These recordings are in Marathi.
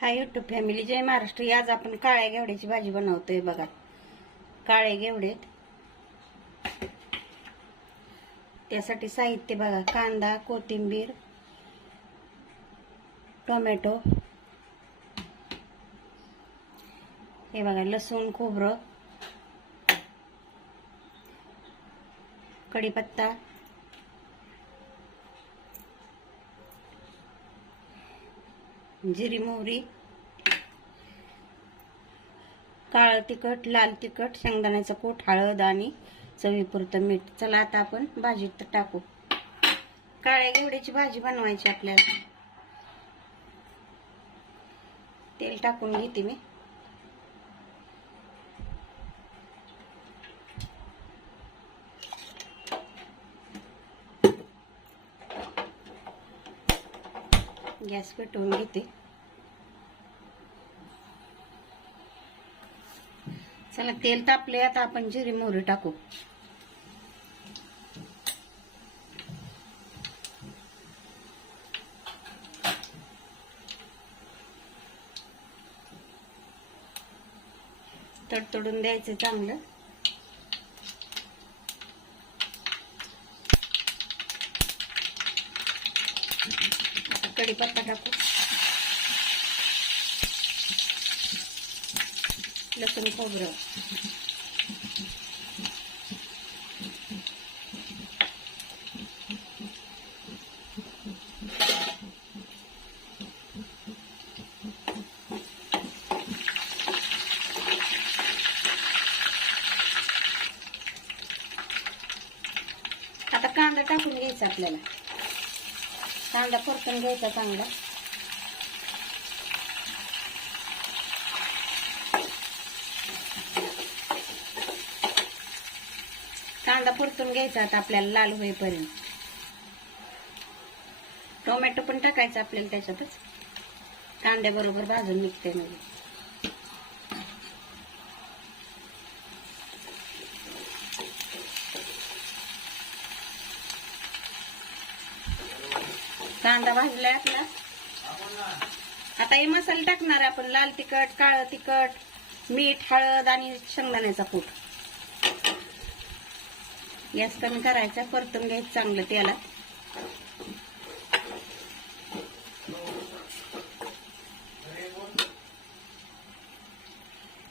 हाय युट्यूब फॅमिली जय महाराष्ट्र. आज आपण काळ्या घेवड्याची भाजी बनवतोय बघा. काळे घेवडे. त्यासाठी साहित्य बघा. कांदा कोथिंबीर टोमॅटो. हे बघा लसूण खोबरं. कढीपत्ता. जिरी मोहरी काळं तिखट लाल तिखट शेंगदाण्याचं कूट हळद आणि चवीपुरतं मीठ. चला आता आपण भाजीत टाकू. काळ्या घेवड्याची भाजी बनवायची आपल्याला. तेल टाकून घेते मी. गॅस पेटवून घेते. चला तेल तापले आता आपण जिरी मोहरी टाकू. तडतडून द्यायचं चांगलं. कढीपत्ता टाकू. लसूण खोबरं. आता कांदा टाकून घ्यायचा आपल्याला. कांदा परतून घ्यायचा चांगला. कांदा परतून घ्यायचा आता आपल्याला लाल होईपर्यंत. टोमॅटो पण टाकायचा आपल्याला त्याच्यातच. कांद्याबरोबर भाजून निघते म्हणजे. कांदा भाजलाय आपला. आता हे मसाले टाकणार आपण लाल तिखट काळं तिखट मीठ हळद आणि शेंगदाण्याचा कूट. गॅस कमी करायचा परतून घ्यायचं चांगलं त्याला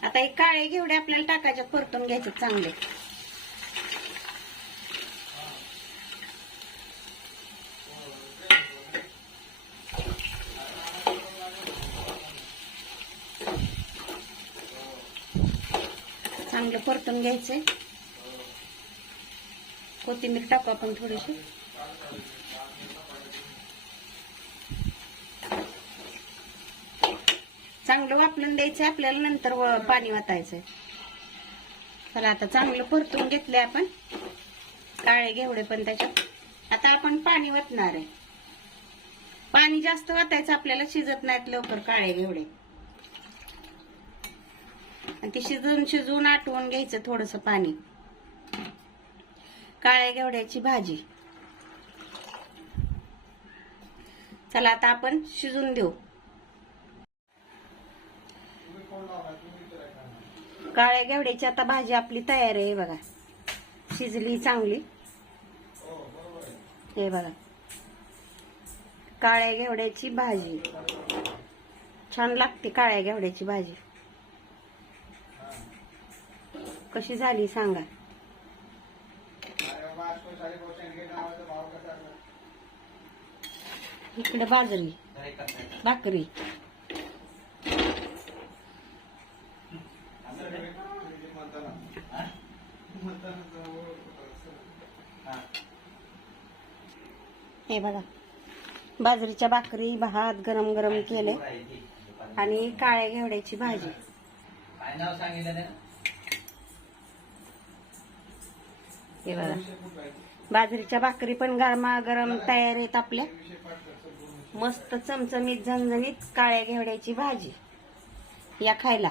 आता हे काळे घेवडे आपल्याला टाकायचे परतून घ्यायचे चांगले. चांगलं परतून घ्यायचंय. कोथिंबीर टाकू आपण थोडीशी. चांगलं वापरून द्यायचं आपल्याला नंतर पाणी वाटायचंय चला आता चांगलं परतून घेतलंय आपण. काळे घेवडे पण त्याच्यात. आता आपण पाणी वतणार आहे. पाणी जास्त वाटायचं आपल्याला शिजत नाहीत लवकर काळे घेवडे. आणि ते शिजून शिजून आटवून घ्यायचं थोडस पाणी. काळ्या घेवड्याची भाजी. चला आता आपण शिजून देऊ. काळ्या घेवड्याची आता भाजी आपली तयार आहे बघा. शिजली चांगली. हे बघा. काळ्या घेवड्याची भाजी. छान लागते काळ्या घेवड्याची भाजी. कशी झाली सांगा. इकडे बाजरी भाकरी. हे बघा बाजरीच्या भाकरी भात गरम गरम केले आणि काळ्या घेवड्याची भाजी. हे बघा. बाजरीच्या भाकरी पण गरमा गरम तयार आहेत आपल्या. मस्त चमचमीत झणझणीत काळ्या घेवड्याची भाजी या खायला.